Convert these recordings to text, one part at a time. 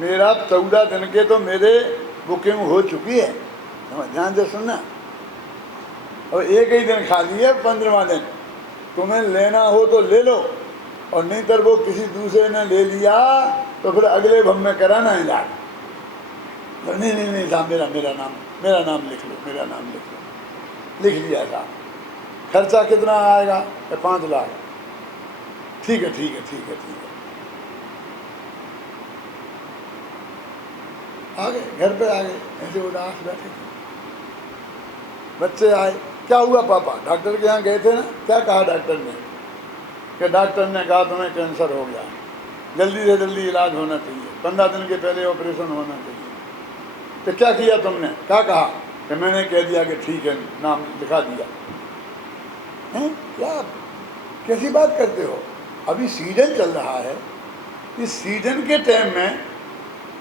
मेरा 14 दिन के तो मेरे बुकिंग हो चुकी है, ध्यान से सुनना, और एक ही दिन खाली है 15वां दिन। तुम्हें लेना हो तो ले लो, और नहीं तो वो किसी दूसरे ने ले लिया तो फिर अगले भव में कराना इलाज। तो नहीं नहीं नहीं साहब, मेरा नाम लिख लो, मेरा नाम लिख लो। लिख लिया साहब। खर्चा कितना आएगा? 5 लाख। ठीक है ठीक है ठीक है ठीक है। आ गए, घर पे आ गए, ऐसे उदास बैठे थे। बच्चे आए, क्या हुआ पापा? डॉक्टर के यहाँ गए थे ना, क्या कहा डॉक्टर ने? कि डॉक्टर ने कहा तुम्हें कैंसर हो गया, जल्दी से जल्दी इलाज होना चाहिए, 15 दिन के पहले ऑपरेशन होना चाहिए। तो क्या किया तुमने? क्या कहा? कि मैंने कह दिया कि ठीक है, नाम लिखा दिया। हैं क्या, कैसी बात करते हो? अभी सीजन चल रहा है, इस सीजन के टाइम में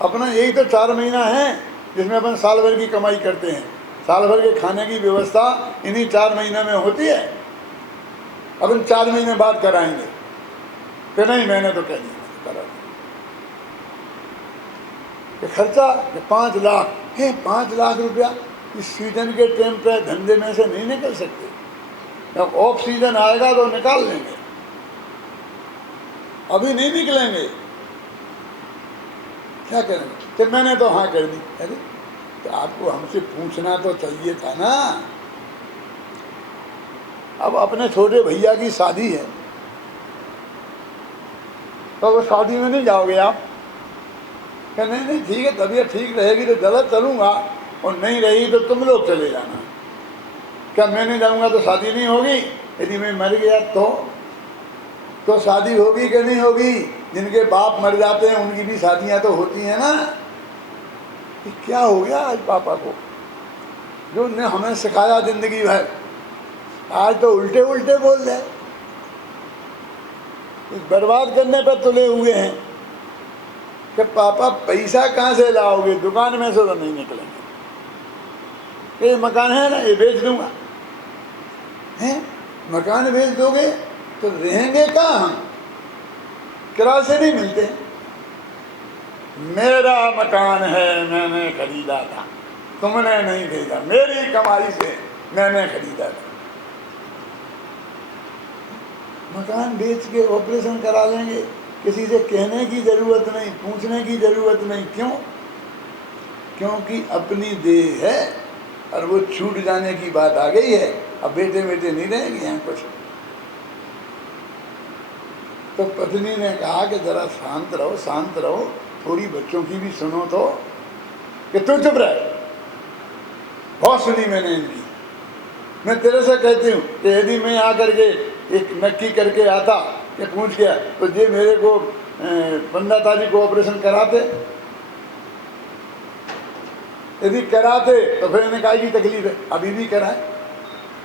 अपना यही तो 4 महीना है जिसमें अपन साल भर की कमाई करते हैं। साल भर के खाने की व्यवस्था इन्हीं 4 महीने में होती है। अपन 4 महीने बाद कराएंगे कि नहीं, मैंने तो कह दिया करा दिया। खर्चा 5 लाख है, 5 लाख रुपया इस सीजन के टाइम पे धंधे में से नहीं निकल सकते। जब ऑफ सीजन आएगा तो निकाल लेंगे, अभी नहीं निकलेंगे। क्या करेंगे? तो मैंने तो हाँ कर दी। अरे तो आपको हमसे पूछना तो चाहिए था ना। अब अपने छोटे भैया की शादी है, तो वो शादी में नहीं जाओगे आप? क्या नहीं नहीं ठीक है, तबीयत ठीक रहेगी तो गलत चलूँगा, और नहीं रही तो तुम लोग चले जाना। क्या मैं नहीं जाऊँगा तो शादी नहीं होगी? यदि मैं मर गया तो शादी होगी कि नहीं होगी? जिनके बाप मर जाते हैं उनकी भी शादियाँ तो होती हैं ना। कि क्या हो गया आज पापा को, जो ने हमें सिखाया जिंदगी भर, आज तो उल्टे उल्टे बोल रहे, बर्बाद करने पर तुले हुए हैं। कि पापा पैसा कहाँ से लाओगे? दुकान में से तो नहीं निकलेंगे। ये मकान है ना, ये बेच दूंगा। हैं, मकान बेच दोगे तो रहेंगे कहाँ हम? किराए से नहीं मिलते। मेरा मकान है, मैंने खरीदा था, तुमने नहीं खरीदा, मेरी कमाई से मैंने खरीदा था। मकान बेच के ऑपरेशन करा लेंगे, किसी से कहने की जरूरत नहीं, पूछने की जरूरत नहीं। क्यों? क्योंकि अपनी देह है और वो छूट जाने की बात आ गई है। अब बेटे बेटे नहीं रहेंगे यहाँ कुछ। तो पत्नी ने कहा कि जरा शांत रहो, शांत रहो, थोड़ी बच्चों की भी सुनो तो। कि तू चुप रह, बहुत सुनी मैंने इनकी। मैं तेरे से कहती हूँ कि यदि मैं आकर के एक नक्की करके आता कि पूछ गया तो ये मेरे को 15 तारीख को ऑपरेशन कराते। यदि कराते तो फिर इन्हें काहे की तकलीफ है, अभी भी कराए।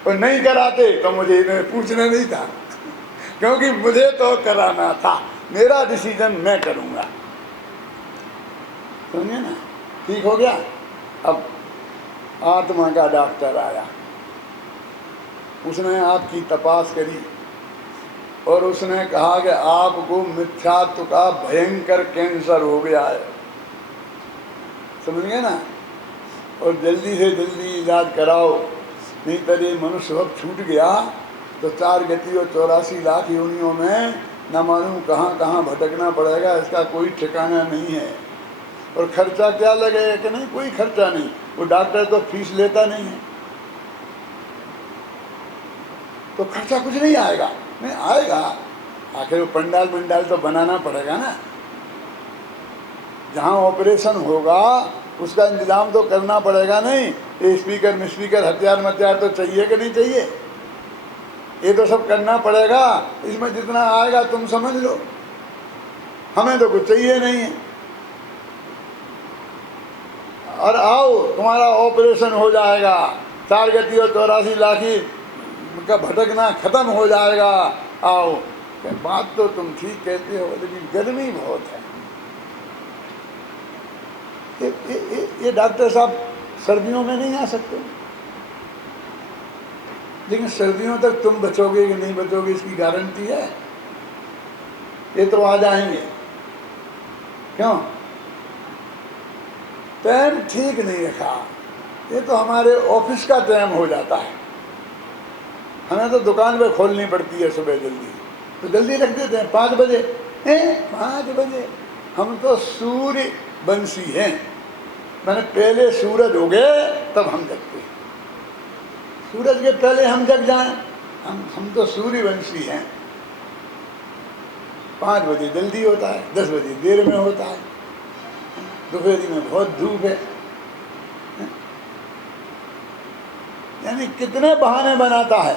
और नहीं कराते तो मुझे इन्हें पूछना नहीं था, क्योंकि मुझे तो कराना था, मेरा डिसीजन मैं करूँगा। समझे ना? ठीक हो गया। अब आत्मा का डॉक्टर आया, उसने आपकी तपास करी और उसने कहा कि आपको मिथ्यात्व का भयंकर कैंसर हो गया है। समझ गए ना? और जल्दी से जल्दी इलाज कराओ, नहीं तो ये मनुष्य वक्त छूट गया तो 4 गति और 84 लाख योनियों में न मालूम कहाँ कहाँ भटकना पड़ेगा, इसका कोई ठिकाना नहीं है। और खर्चा क्या लगेगा? कि नहीं, कोई खर्चा नहीं, वो डॉक्टर तो फीस लेता नहीं है, तो खर्चा कुछ नहीं आएगा। नहीं आएगा, आखिर वो पंडाल तो बनाना पड़ेगा ना। जहाँ ऑपरेशन होगा उसका इंतजाम तो करना पड़ेगा। नहीं ये स्पीकर मिस्पीकर हथियार तो चाहिए कि नहीं चाहिए? ये तो सब करना पड़ेगा। इसमें जितना आएगा तुम समझ लो, हमें तो कुछ चाहिए नहीं है। और आओ, तुम्हारा ऑपरेशन हो जाएगा, 4 गति और 84 लाखी का भटकना खत्म हो जाएगा। आओ। बात तो तुम ठीक कहते हो, लेकिन गर्मी बहुत है। ये डॉक्टर साहब सर्दियों में नहीं आ सकते, लेकिन सर्दियों तक तुम बचोगे कि नहीं बचोगे इसकी गारंटी है? ये तो आ जाएंगे। क्यों? टाइम ठीक नहीं रखा। ये तो हमारे ऑफिस का टाइम हो जाता है, हमें तो दुकान पे खोलनी पड़ती है सुबह जल्दी, तो जल्दी रख देते हैं 5 बजे। 5 बजे? हम तो सूर्य वंशी हैं, मैंने पहले सूरज हो गए तब हम जगते हैं। सूरज के पहले हम जग जाएं, हम तो सूर्यवंशी हैं। 5 बजे जल्दी होता है, 10 बजे देर में होता है, दोपहरी में बहुत धूप है। यानी कितने बहाने बनाता है।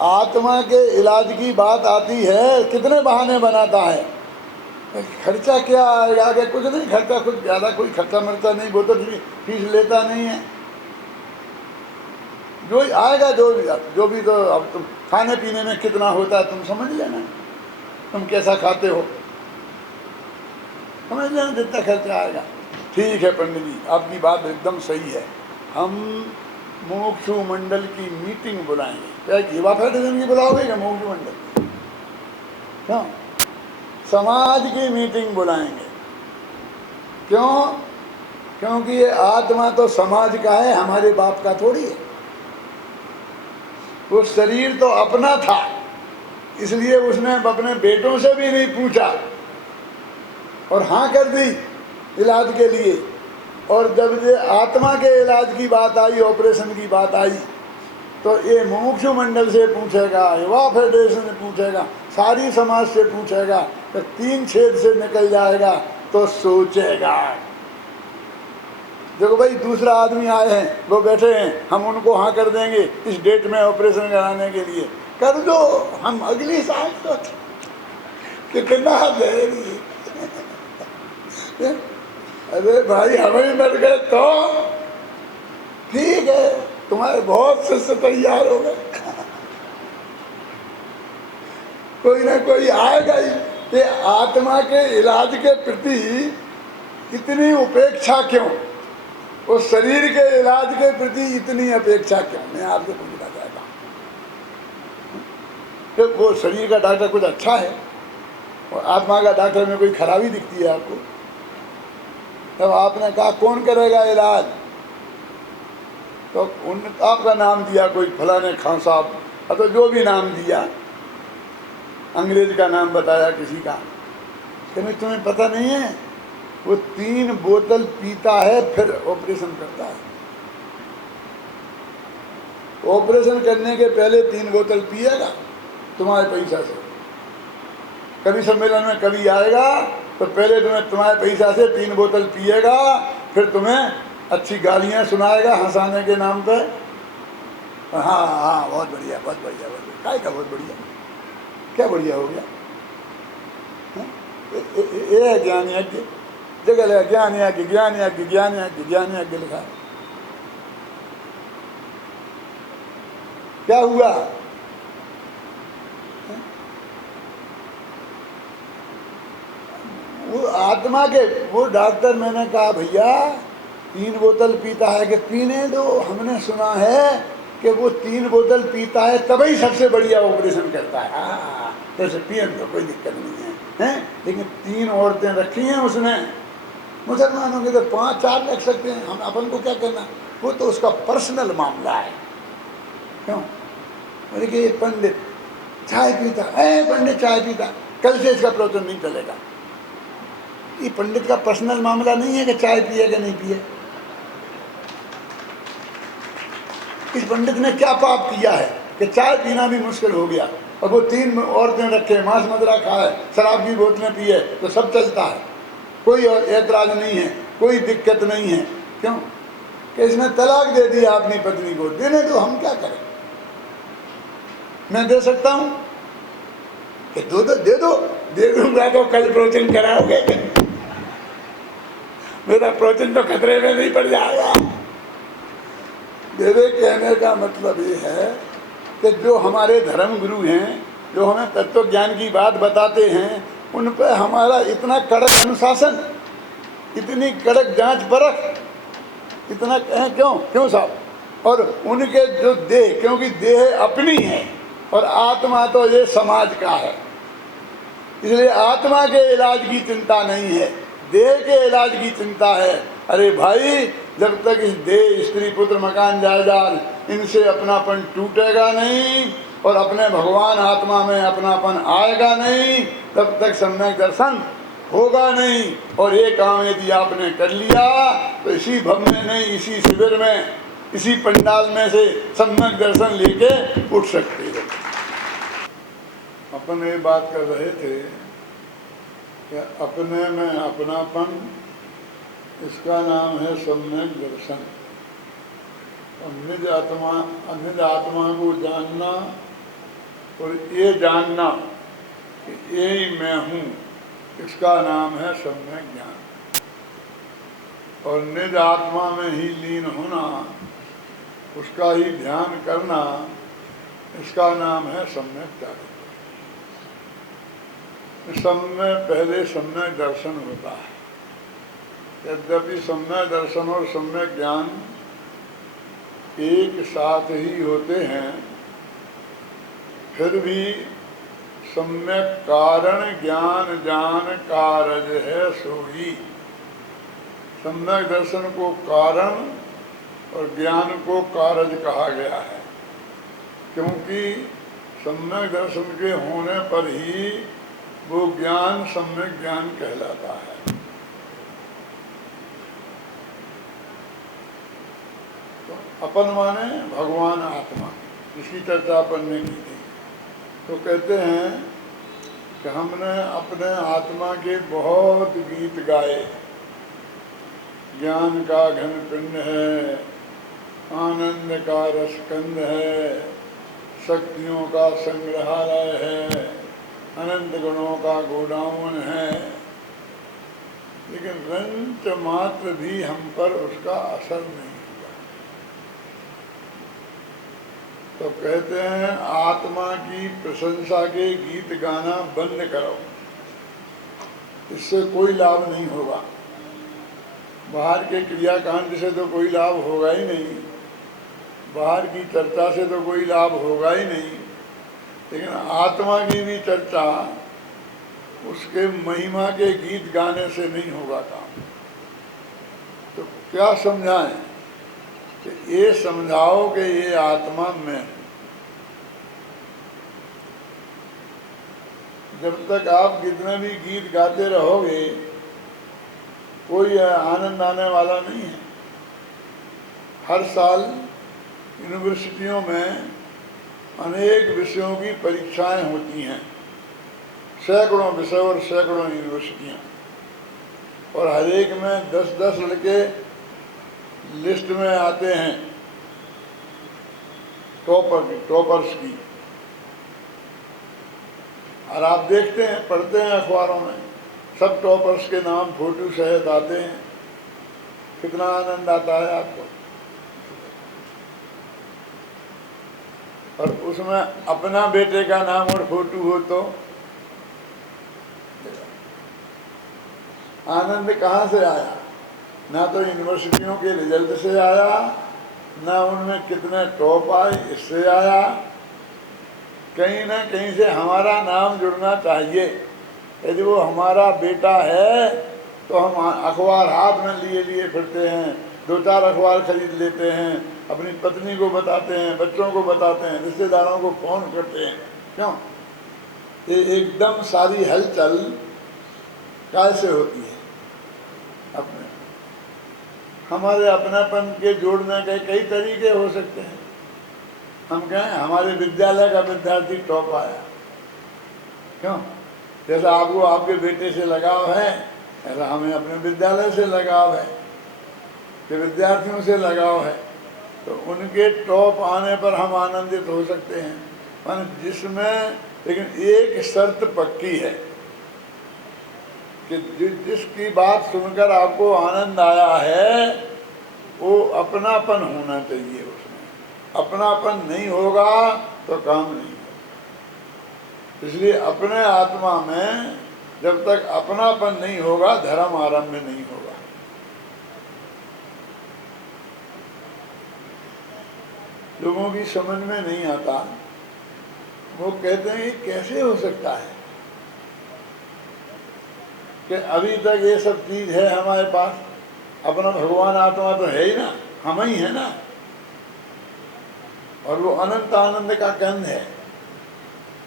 आत्मा के इलाज की बात आती है, कितने बहाने बनाता है। खर्चा क्या आएगा? आगे कुछ नहीं खर्चा, कुछ ज़्यादा कोई खर्चा मरता नहीं, वो तो फीस लेता नहीं है। जो आएगा जो भी, तो अब तुम खाने पीने में कितना होता है तुम समझ लेना, तुम कैसा खाते हो समझ लेना, जितना खर्चा आएगा। ठीक है पंडित जी, आपकी बात एकदम सही है। हम मोक्षु मंडल की मीटिंग बुलाएंगे। क्या युवा फेडरेशन की बुलाओगे क्या मोक्षु मंडल? क्यों? समाज की मीटिंग बुलाएंगे। क्यों? क्योंकि ये आत्मा तो समाज का है, हमारे बाप का थोड़ी है। वो शरीर तो अपना था, इसलिए उसने अपने बेटों से भी नहीं पूछा और हाँ कर दी इलाज के लिए। और जब ये आत्मा के इलाज की बात आई, ऑपरेशन की बात आई, तो ये मोक्षु मंडल से पूछेगा, युवा फेडरेशन से पूछेगा, सारी समाज से पूछेगा, तो 3 छेद से निकल जाएगा तो सोचेगा। देखो भाई, दूसरा आदमी आए हैं, वो बैठे हैं, हम उनको हाँ कर देंगे इस डेट में ऑपरेशन कराने के लिए, कर दो, हम अगली साल सोच। कितना देरी। अरे भाई, हमें ही मर गए तो ठीक है, तुम्हारे बहुत शिष्य तैयार हो गए, कोई ना कोई आएगा ही। ये आत्मा के इलाज के प्रति इतनी उपेक्षा क्यों? उस शरीर के इलाज के प्रति इतनी अपेक्षा क्यों? मैं आपसे पूछना चाहता हूँ। तो वो शरीर का डॉक्टर कुछ अच्छा है और आत्मा का डॉक्टर में कोई खराबी दिखती है आपको, तब आपने कहा कौन करेगा इलाज? तो आपका नाम दिया कोई फलाने खान साहब, तो जो भी नाम दिया, अंग्रेज का नाम बताया किसी का। तुम्हें पता नहीं है, वो 3 बोतल पीता है फिर ऑपरेशन करता है। ऑपरेशन करने के पहले 3 बोतल पिएगा तुम्हारे पैसा से। कभी सम्मेलन में कभी आएगा तो पहले तुम्हारे पैसा से 3 बोतल पिएगा, फिर तुम्हें अच्छी गालियाँ सुनाएगा हंसाने के नाम पे। हाँ हाँ, बहुत बढ़िया, बहुत बढ़िया, बहुत बढ़िया। काय का बहुत बढ़िया? क्या बढ़िया हो गया? ये है ज्ञान यज्ञ, जगह लगा ज्ञान यज्ञ, ज्ञान यज्ञ, ज्ञान यज्ञ, ज्ञान यज्ञ लिखा है। क्या हुआ? वो आत्मा के, वो डॉक्टर, मैंने कहा भैया 3 बोतल पीता है कि पीने दो, हमने सुना है कि वो 3 बोतल पीता है तभी सबसे बढ़िया ऑपरेशन करता है। हाँ, जैसे पियन तो कोई दिक्कत नहीं है, हैं? लेकिन 3 औरतें रखी हैं उसने। मुसलमानों के तो 5-4 रख सकते हैं, हम अपन को क्या करना? वो तो उसका पर्सनल मामला है। क्यों? बोले कि पंडित चाय पीता है, पंडित चाय पीता, कल से इसका प्रवचन नहीं चलेगा। ये पंडित का पर्सनल मामला नहीं है कि चाय पिए कि नहीं पिए। इस पंडित ने क्या पाप किया है कि चाय पीना भी मुश्किल हो गया, और वो 3 औरतें रखे, मांस मदिरा खाए, शराब की बोतलें पिए, तो सब चलता है, कोई ऐतराज नहीं है, कोई दिक्कत नहीं है। क्यों? कि इसने तलाक दे दिया अपनी पत्नी को। देने दो, हम क्या करें? मैं दे सकता हूँ कि दे दूंगा तो कल प्रवचन कराओगे? मेरा प्रवचन तो खतरे में नहीं पड़ जाएगा। मेरे कहने का मतलब ये है कि जो हमारे धर्म गुरु हैं, जो हमें तत्व ज्ञान की बात बताते हैं, उन पर हमारा इतना कड़क अनुशासन, इतनी कड़क जांच परख, इतना क्यों साहब? और उनके जो देह, क्योंकि देह अपनी है और आत्मा तो ये समाज का है, इसलिए आत्मा के इलाज की चिंता नहीं है, देह के इलाज की चिंता है। अरे भाई, जब तक इस देह, स्त्री, पुत्र, मकान, जायदाद, इनसे अपनापन टूटेगा नहीं और अपने भगवान आत्मा में अपनापन आएगा नहीं, तब तक सम्यक दर्शन होगा नहीं। और ये काम यदि आपने कर लिया तो इसी भव में नहीं, इसी शिविर में, इसी पंडाल में से सम्यक दर्शन लेके उठ सकते हो। अपन ये बात कर रहे थे कि अपने में अपनापन, इसका नाम है सम्यक दर्शन। और निज आत्मा को जानना और ये जानना कि यही मैं हूँ, इसका नाम है सम्यक ज्ञान। और निज आत्मा में ही लीन होना, उसका ही ध्यान करना, इसका नाम है सम्यक ज्ञान। समय पहले सम्यक दर्शन होता है। यद्यपि सम्यक दर्शन और सम्यक ज्ञान एक साथ ही होते हैं, फिर भी सम्यक कारण ज्ञान जान कारज है सोई। सम्यक दर्शन को कारण और ज्ञान को कारज कहा गया है, क्योंकि सम्यक दर्शन के होने पर ही वो ज्ञान सम्यक ज्ञान कहलाता है। तो अपन माने भगवान आत्मा, इसकी चर्चा अपन ने की थी। तो कहते हैं कि हमने अपने आत्मा के बहुत गीत गाए। ज्ञान का घन पिंड है, आनंद का रसकंद है, शक्तियों का संग्रहालय है, अनंत गुणों का गोडाउन है, लेकिन रंच मात्र भी हम पर उसका असर नहीं हुआ। तो कहते हैं आत्मा की प्रशंसा के गीत गाना बंद करो, इससे कोई लाभ नहीं होगा। बाहर के क्रियाकांड से तो कोई लाभ होगा ही नहीं, बाहर की चर्चा से तो कोई लाभ होगा ही नहीं, लेकिन आत्मा की भी चर्चा, उसके महिमा के गीत गाने से नहीं होगा काम। तो क्या समझाएं कि ये समझाओ कि ये आत्मा में, जब तक आप कितने भी गीत गाते रहोगे कोई आनंद आने वाला नहीं है। हर साल यूनिवर्सिटियों में अनेक विषयों की परीक्षाएं होती हैं, सैकड़ों विषय और सैकड़ों यूनिवर्सिटियाँ, और हर एक में 10-10 लड़के लिस्ट में आते हैं टॉपर्स की। और आप देखते हैं, पढ़ते हैं अखबारों में, सब टॉपर्स के नाम फोटो सहित आते हैं। कितना आनंद आता है आपको। और उसमें अपना बेटे का नाम और फोटो हो तो आनंद कहाँ से आया? ना तो यूनिवर्सिटियों के रिजल्ट से आया, ना उनमें कितने टॉप आए इससे आया। कहीं ना कहीं से हमारा नाम जुड़ना चाहिए। यदि वो हमारा बेटा है तो हम अखबार हाथ में लिए लिए फिरते हैं, 2-4 अखबार खरीद लेते हैं, अपनी पत्नी को बताते हैं, बच्चों को बताते हैं, रिश्तेदारों को फ़ोन करते हैं। क्यों? ये एकदम सारी हलचल कैसे होती है? अपने हमारे अपनापन के जोड़ने के कई तरीके हो सकते हैं। हम कहें हमारे विद्यालय का विद्यार्थी टॉप आया, क्यों? जैसा आपको आपके बेटे से लगाव है, ऐसा हमें अपने विद्यालय से लगाव है, कि विद्यार्थियों से लगाव है। तो उनके टॉप आने पर हम आनंदित हो सकते हैं, मान जिसमें, लेकिन एक शर्त पक्की है कि जिसकी बात सुनकर आपको आनंद आया है वो अपनापन होना चाहिए। उसमें अपनापन नहीं होगा तो काम नहीं होगा। इसलिए अपने आत्मा में जब तक अपनापन नहीं होगा, धर्म आरंभ नहीं होगा। लोगों की समझ में नहीं आता, वो कहते हैं ये कैसे हो सकता है। कि अभी तक ये सब चीज़ है हमारे पास, अपना भगवान आत्मा तो है ही ना, हम ही है ना, और वो अनंत आनंद का कंद है,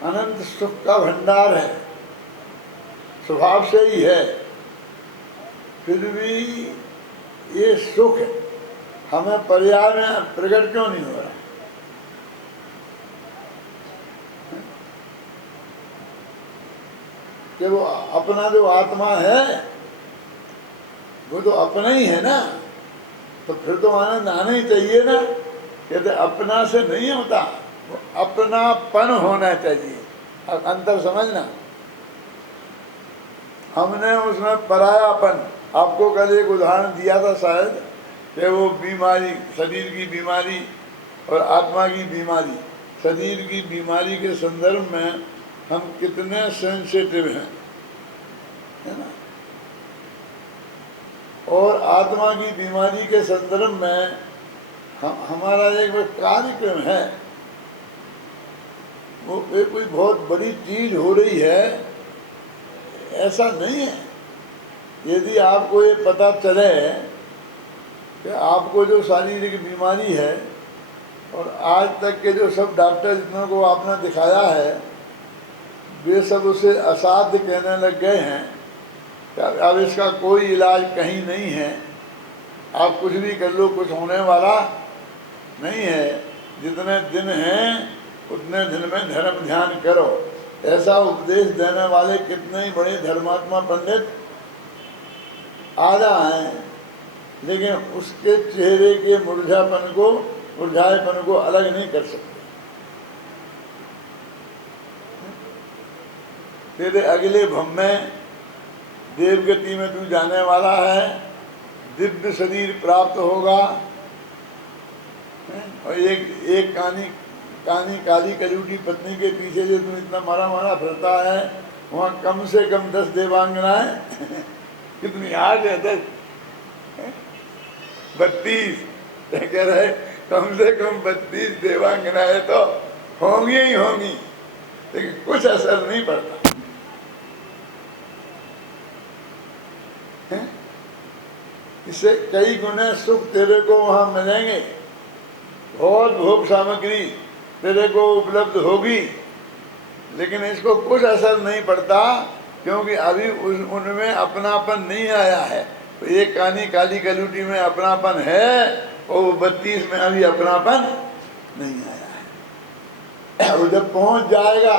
अनंत सुख का भंडार है, स्वभाव से ही है। फिर भी ये सुख हमें पर्याय में प्रकट क्यों नहीं हो रहा? कि वो अपना जो आत्मा है वो तो अपना ही है ना, तो फिर तो आनंद आना ही चाहिए ना। कहते अपना से नहीं होता, वो अपनापन होना चाहिए। अब अंतर समझना, हमने उसमें परायापन, आपको कल एक उदाहरण दिया था शायद, कि वो बीमारी, शरीर की बीमारी और आत्मा की बीमारी, शरीर की बीमारी के संदर्भ में हम कितने सेंसिटिव हैं, है ना, और आत्मा की बीमारी के संदर्भ में हमारा एक कार्यक्रम है, वो कोई बहुत बड़ी चीज हो रही है ऐसा नहीं है। यदि आपको ये पता चले कि आपको जो शारीरिक बीमारी है, और आज तक के जो सब डॉक्टर जितनों को आपने दिखाया है वे सब उसे असाध्य कहने लग गए हैं कि अब इसका कोई इलाज कहीं नहीं है, आप कुछ भी कर लो कुछ होने वाला नहीं है, जितने दिन हैं उतने दिन में धर्म ध्यान करो, ऐसा उपदेश देने वाले कितने ही बड़े धर्मात्मा पंडित आ जाएं, लेकिन उसके चेहरे के मुरझाएपन को अलग नहीं कर सकते। तेरे अगले भव में देवगति में तू जाने वाला है, दिव्य शरीर प्राप्त होगा, और एक कानी काली कलूटी पत्नी के पीछे जो तू इतना मारा फिरता है, वहाँ कम से कम 10 देवांगनाएं कितनी आज है 10 32 कह रहे, कम से कम 32 देवांगनाएं तो होंगी ही होंगी, लेकिन कुछ असर नहीं पड़ता है? इससे कई गुने सुख तेरे को वहां मिलेंगे, बहुत भोग सामग्री तेरे को उपलब्ध होगी, लेकिन इसको कुछ असर नहीं पड़ता, क्योंकि अभी उनमें अपनापन नहीं आया है। तो एक कानी काली कलूटी में अपनापन है, और 32 में अभी अपनापन नहीं आया है। वो जब पहुंच जाएगा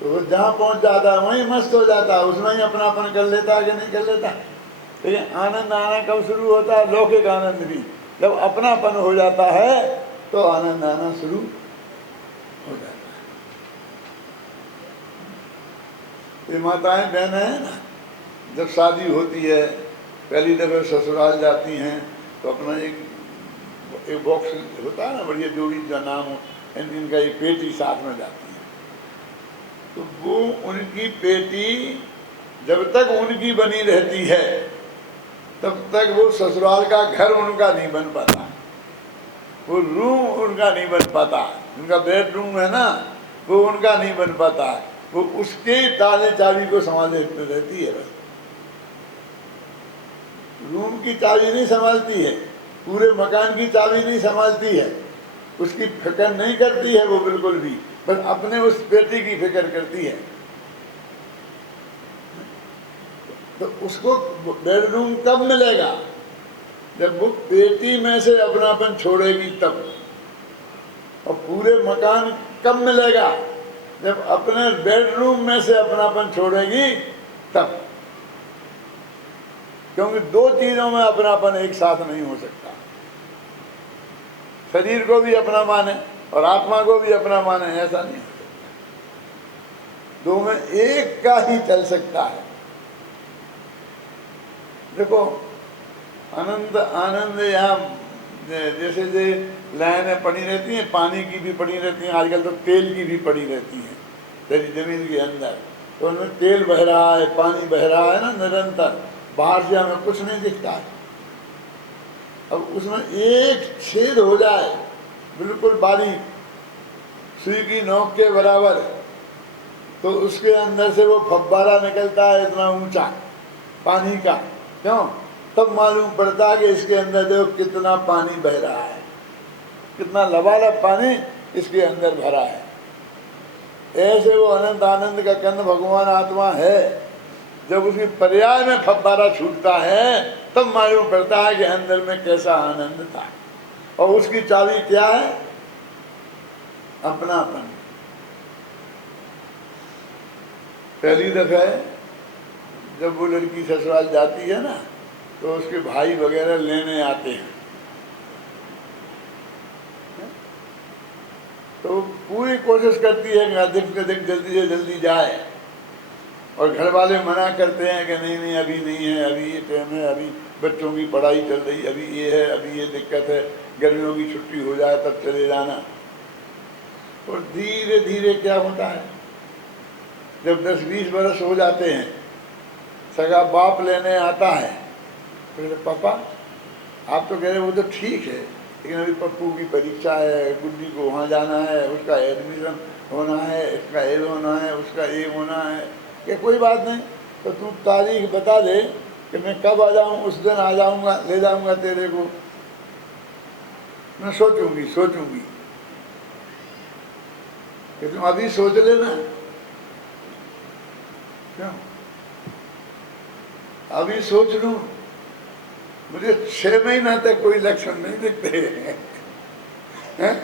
तो वो जहाँ पहुंच जाता है वहीं मस्त हो जाता है, उसमें ही अपनापन कर लेता है कि नहीं कर लेता। लेकिन आनंद आना कब शुरू होता है? लौकिक आनंद भी जब अपनापन हो जाता है तो आनंद आना शुरू हो जाता है। ये माताएं बहनें हैं ना, जब शादी होती है पहली दफे ससुराल जाती हैं तो अपना एक बॉक्स होता है ना बढ़िया, जो भी का नाम हो, इनका एक पेटी साथ में जाती है, तो वो उनकी पेटी जब तक उनकी बनी रहती है तब तक वो ससुराल का घर उनका नहीं बन पाता, वो रूम उनका नहीं बन पाता, उनका बेडरूम है ना वो उनका नहीं बन पाता, वो उसके ताले चाबी को संभाले रहती है, बस रूम की चाबी नहीं संभालती है, पूरे मकान की चाबी नहीं संभालती है, उसकी फिक्र नहीं करती है वो बिल्कुल भी, बस अपने उस बेटी की फिक्र करती है। तो उसको बेडरूम कब मिलेगा? जब वो पेटी में से अपनापन छोड़ेगी तब। और पूरे मकान कब मिलेगा? जब अपने बेडरूम में से अपनापन छोड़ेगी तब, क्योंकि दो चीजों में अपनापन एक साथ नहीं हो सकता। शरीर को भी अपना माने और आत्मा को भी अपना माने, ऐसा नहीं हो सकता। दो में एक का ही चल सकता है। देखो आनंद आनंद यहाँ जैसे लाइनें पड़ी रहती हैं, पानी की भी पड़ी रहती हैं, आजकल तो तेल की भी पड़ी रहती हैं तेरी जमीन के अंदर, तो उनमें तेल बह रहा है, पानी बह रहा है ना निरंतर, बाहर से हमें कुछ नहीं दिखता है। अब उसमें एक छेद हो जाए बिल्कुल बारीक सुई की नोक के बराबर, तो उसके अंदर से वो फव्वारा निकलता है इतना ऊंचा, पानी का। क्यों? तब मालूम पड़ता है कि इसके अंदर देखो कितना पानी बह रहा है, कितना लबालब पानी इसके अंदर भरा है। ऐसे वो अनंत आनंद का कंद भगवान आत्मा है। जब उसकी पर्याय में फव्वारा छूटता है तब मालूम पड़ता है कि अंदर में कैसा आनंद था। और उसकी चाबी क्या है? अपनापन। पहली दफे जब वो लड़की ससुराल जाती है ना, तो उसके भाई वगैरह लेने आते हैं, तो पूरी कोशिश करती है कि अधिक से अधिक जल्दी से जल्दी जाए। और घर वाले मना करते हैं कि नहीं नहीं अभी नहीं है, अभी ये टाइम है, अभी बच्चों की पढ़ाई चल रही, अभी ये है, अभी ये दिक्कत है, गर्मियों की छुट्टी हो जाए तब चले जाना। और धीरे धीरे क्या होता है, जब 10-20 बरस हो जाते हैं, सगा बाप लेने आता है, तो पापा आप तो कह रहे वो तो ठीक है, लेकिन अभी पप्पू की परीक्षा है, गुड्डी को वहाँ जाना है, उसका एडमिशन होना है, इसका ये होना है, उसका ये होना है। कि कोई बात नहीं, तो तू तारीख बता दे कि मैं कब आ जाऊँ, उस दिन आ जाऊँगा, ले जाऊँगा तेरे को। मैं सोचूंगी कि तुम अभी सोच लेना। क्यों? अभी सोच लूँ, मुझे 6 महीना तक कोई लक्षण नहीं दिखते हैं,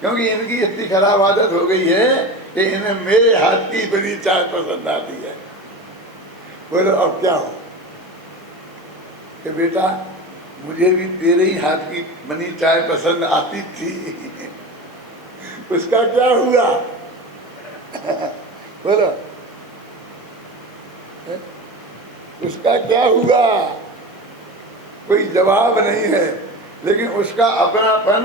क्योंकि इनकी इतनी खराब आदत हो गई है कि इन्हें मेरे हाथ की बनी चाय पसंद आती है। बोलो अब क्या हो कि बेटा मुझे भी तेरे ही हाथ की बनी चाय पसंद आती थी, उसका क्या हुआ? बोलो उसका क्या हुआ? कोई जवाब नहीं है। लेकिन उसका अपनापन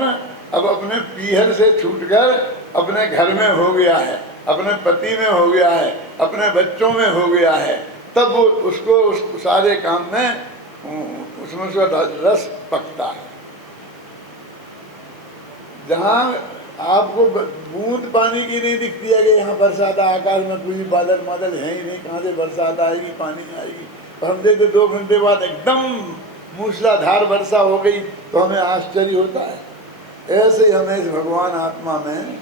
अब अपने पीहर से छूटकर अपने घर में हो गया है, अपने पति में हो गया है, अपने बच्चों में हो गया है। तब वो उसको उस सारे काम में उसमें उसका रस पकता है। जहाँ आपको बूंद पानी की नहीं दिखती है कि यहाँ बरसात, आकाश में कोई बादल बादल है ही नहीं, कहाँ से बरसात आएगी, पानी आएगी। और हम देखते 2 घंटे बाद एकदम मूसलाधार वर्षा हो गई तो हमें आश्चर्य होता है। ऐसे ही हमें इस भगवान आत्मा में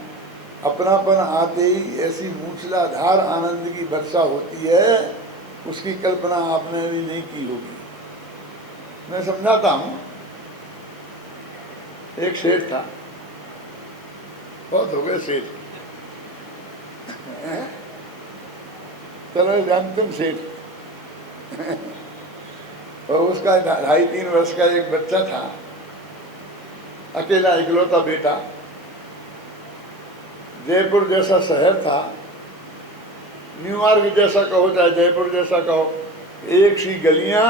अपनापन आते ही ऐसी मूसलाधार आनंद की वर्षा होती है, उसकी कल्पना आपने भी नहीं की होगी। मैं समझाता हूँ। एक सेठ था, बहुत हो गए सेठ, चलो जानते सेठ। और उसका 2.5-3 वर्ष का एक बच्चा था, अकेला इकलौता बेटा। जयपुर जैसा शहर था, न्यूयॉर्क जैसा कहो चाहे जयपुर जैसा कहो, एक सी गलियां,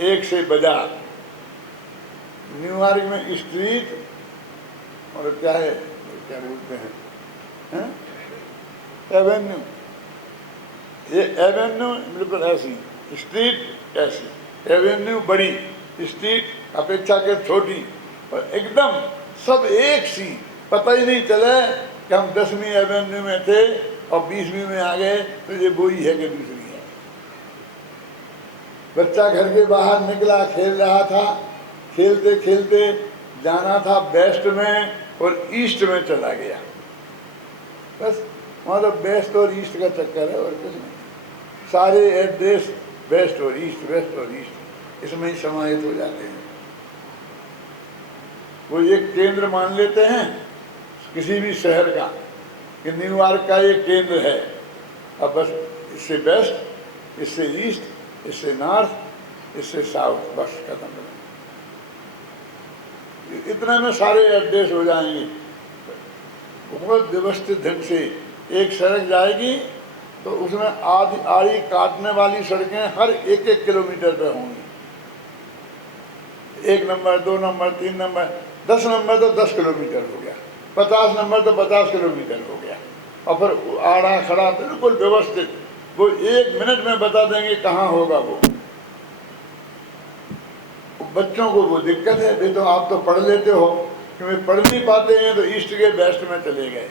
एक से बाजार। न्यूयॉर्क में स्ट्रीट और क्या है, क्या बोलते हैं, एवेन्यू। ये एवेन्यू बिल्कुल ऐसी, स्ट्रीट ऐसी, एवेन्यू बड़ी, स्ट्रीट अपेक्षाकृत छोटी, और एकदम सब एक सी। पता ही नहीं चला कि हम 10वीं एवेन्यू में थे और 20वीं में आ गए, तो ये वही है कि दूसरी है। बच्चा घर के बाहर निकला, खेल रहा था, खेलते खेलते जाना था वेस्ट में और ईस्ट में चला गया। बस मतलब वेस्ट और ईस्ट का चक्कर है और कुछ नहीं। सारे एड्रेस वेस्ट और ईस्ट, वेस्ट और ईस्ट, इसमें ही समाहित हो जाते हैं। वो एक केंद्र मान लेते हैं किसी भी शहर का कि न्यूयॉर्क का ये केंद्र है। अब बस इससे वेस्ट, इससे ईस्ट, इससे नॉर्थ, इससे साउथ, बस खत्म हो। इतने में सारे एड्रेस हो जाएंगे। बहुत व्यवस्थित ढंग से एक सड़क जाएगी तो उसमें आड़ी काटने वाली सड़कें हर 1-1 किलोमीटर पर होंगी। 1 नंबर, 2 नंबर, 3 नंबर, 10 नंबर तो 10 किलोमीटर हो गया, 50 नंबर तो 50 किलोमीटर हो गया। और फिर आड़ा खड़ा बिल्कुल व्यवस्थित, वो 1 मिनट में बता देंगे कहाँ होगा वो। बच्चों को वो दिक्कत है, भाई तो आप तो पढ़ लेते हो, क्योंकि पढ़ नहीं पाते हैं तो ईस्ट के वेस्ट में चले गए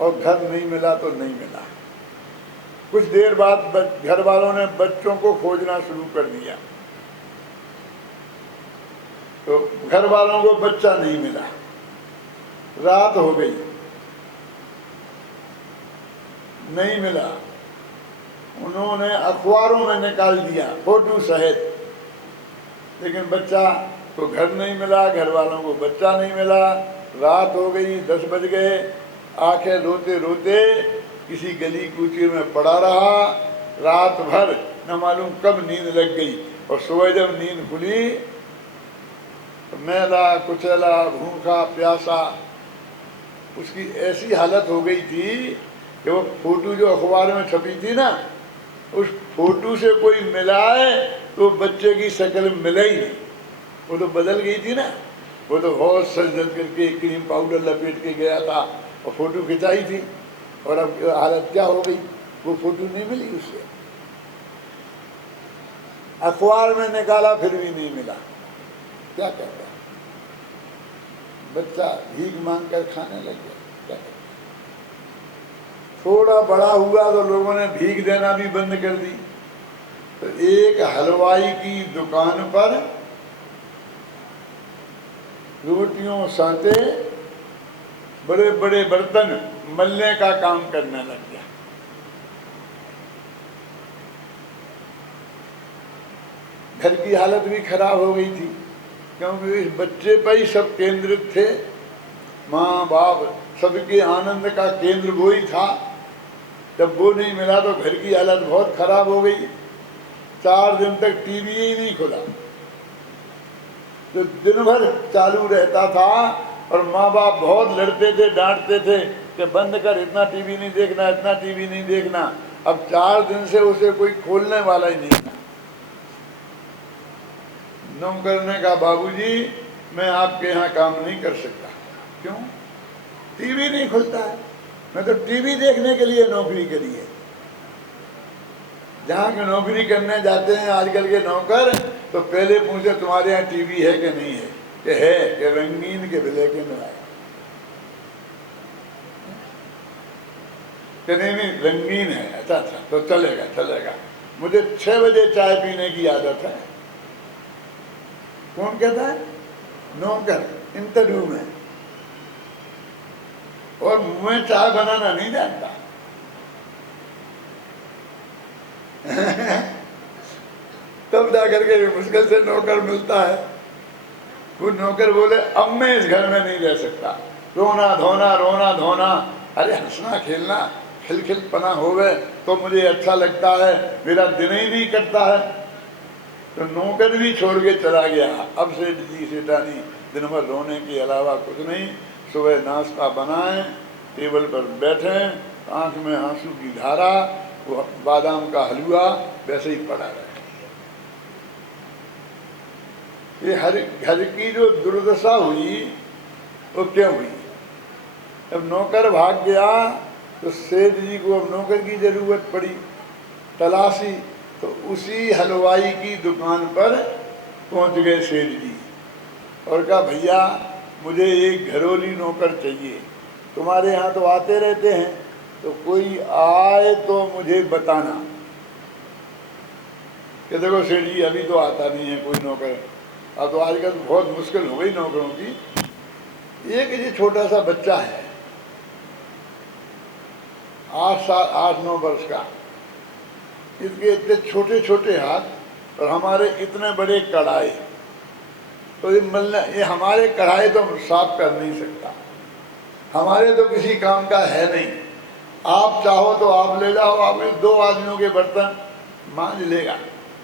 और घर नहीं मिला तो नहीं मिला। कुछ देर बाद घर वालों ने बच्चों को खोजना शुरू कर दिया, तो घर वालों को बच्चा नहीं मिला। रात हो गई, नहीं मिला। उन्होंने अखबारों में निकाल दिया फोटो सहित, लेकिन बच्चा तो घर नहीं मिला, घर वालों को बच्चा नहीं मिला। रात हो गई, 10 बज गए। आंखें रोते रोते किसी गली कूचे में पड़ा रहा। रात भर न मालूम कब नींद लग गई, और सुबह जब नींद खुली तो मैला कुचैला, भूखा प्यासा, उसकी ऐसी हालत हो गई थी कि वो फोटो जो अखबार में छपी थी ना, उस फोटो से कोई मिलाए तो बच्चे की शक्ल मिले ही नहीं। वो तो बदल गई थी ना, वो तो बहुत सज धज करके क्रीम पाउडर लपेट के गया था और फोटो खिंचाई थी, और अब हालत क्या हो गई, वो फोटो नहीं मिली उससे। अखबार में निकाला फिर भी नहीं मिला। क्या कहता, बच्चा भीख मांग कर खाने लग गया। क्या कहता, थोड़ा बड़ा हुआ तो लोगों ने भीख देना भी बंद कर दी। तो एक हलवाई की दुकान पर रोटियों साथे बड़े बड़े बर्तन मलने का काम करने लग गया। घर की हालत भी खराब हो गई थी, क्योंकि इस बच्चे पर ही सब केंद्रित थे। माँ बाप सबके आनंद का केंद्र वो ही था। जब वो नहीं मिला तो घर की हालत बहुत खराब हो गई। 4 दिन तक टीवी ही नहीं खुला, तो दिन भर चालू रहता था, और माँ बाप बहुत लड़ते थे, डांटते थे कि बंद कर, इतना टीवी नहीं देखना, इतना टीवी नहीं देखना। अब 4 दिन से उसे कोई खोलने वाला ही नहीं था। नौकर ने कहा, बाबूजी मैं आपके यहाँ काम नहीं कर सकता। क्यों? टीवी नहीं खुलता है। मैं तो टीवी देखने के लिए नौकरी करी है। जहाँ के नौकरी करने जाते हैं आजकल के नौकर, तो पहले पूछे तुम्हारे यहाँ टीवी है कि नहीं है, कि है, कि रंगीन के ब्लैक एंड व्हाइट, कि नहीं रंगीन है। अच्छा तो चलेगा चलेगा। मुझे 6 बजे चाय पीने की आदत है। कौन कहता है? नौकर इंटरव्यू में, और मैं चाय बनाना नहीं जानता। तब जाकर के मुश्किल से नौकर मिलता है। वो नौकर बोले, अब मैं इस घर में नहीं रह सकता, रोना धोना रोना धोना। अरे हंसना खेलना खिलखिलपना होवे तो मुझे अच्छा लगता है, मेरा दिन ही नहीं कटता है। तो नौकर भी छोड़ के चला गया। अब सेठ जी सेठानी दिन भर रोने के अलावा कुछ नहीं। सुबह नाश्ता बनाएं, टेबल पर बैठे, आंख में आंसू की धारा, वो बादाम का हलवा वैसे ही पड़ा रहे। ये हर घर की जो दुर्दशा हुई वो क्यों हुई? जब नौकर भाग गया तो सेठ जी को अब नौकर की जरूरत पड़ी। तलाशी तो उसी हलवाई की दुकान पर पहुंच गए सेठ जी, और कहा, भैया मुझे एक घरोली नौकर चाहिए। तुम्हारे यहाँ तो आते रहते हैं, तो कोई आए तो मुझे बताना। कि देखो सेठ जी अभी तो आता नहीं है कोई नौकर। अब तो आजकल बहुत मुश्किल हो गई नौकरों की। एक ये छोटा सा बच्चा है, 8-9 वर्ष का, इसके इतने छोटे छोटे हाथ और हमारे इतने बड़े कढ़ाई। तो ये हमारे कढ़ाई तो साफ कर नहीं सकता, हमारे तो किसी काम का है नहीं। आप चाहो तो आप ले जाओ, आप 2 आदमियों के बर्तन मांझ लेगा।